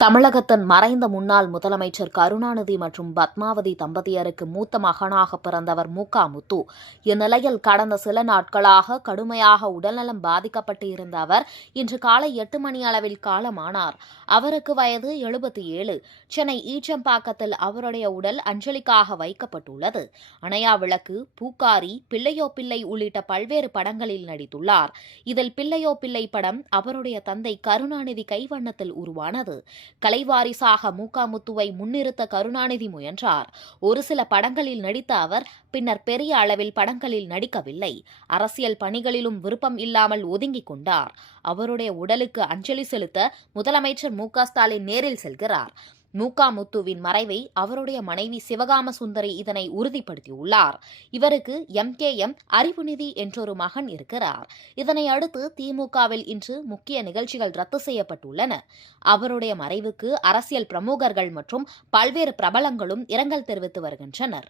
தமிழகத்தின் மறைந்த முன்னாள் முதலமைச்சர் கருணாநிதி மற்றும் பத்மாவதி தம்பதியருக்கு மூத்த மகனாக பிறந்தவர் முத்து. இந்நிலையில் கடந்த சில நாட்களாக கடுமையாக உடல்நலம் பாதிக்கப்பட்டு இருந்த அவர் இன்று காலை 8 மணி அளவில் காலமானார். அவருக்கு வயது 77. சென்னை ஈச்சம்பாக்கத்தில் அவருடைய உடல் அஞ்சலிக்காக வைக்கப்பட்டுள்ளது. அணையா விளக்கு, பூக்காரி, பிள்ளையோ பிள்ளை உள்ளிட்ட பல்வேறு படங்களில் நடித்துள்ளார். இதில் பிள்ளையோ பிள்ளை படம் அவருடைய தந்தை கருணாநிதி கைவண்ணத்தில் உருவானது. கலைவாரிசாக முத்துவை முன்னிறுத்த கருணாநிதி முயன்றார். ஒரு சில படங்களில் நடித்த அவர் பின்னர் பெரிய அளவில் படங்களில் நடிக்கவில்லை. அரசியல் பணிகளிலும் விருப்பம் இல்லாமல் ஒதுங்கிக் கொண்டார். அவருடைய உடலுக்கு அஞ்சலி செலுத்த முதலமைச்சர் ஸ்டாலின் நேரில் செல்கிறார். முத்துவின் மறைவை அவருடைய மனைவி சிவகாம சுந்தரி இதனை உறுதிப்படுத்தியுள்ளார். இவருக்கு MKM அறிவுநிதி என்றொரு மகன் இருக்கிறார். இதனை அடுத்து திமுகவில் இன்று முக்கிய நிகழ்ச்சிகள் ரத்து செய்யப்பட்டுள்ளன. அவருடைய மறைவுக்கு அரசியல் பிரமுகர்கள் மற்றும் பல்வேறு பிரபலங்களும் இரங்கல் தெரிவித்து வருகின்றனர்.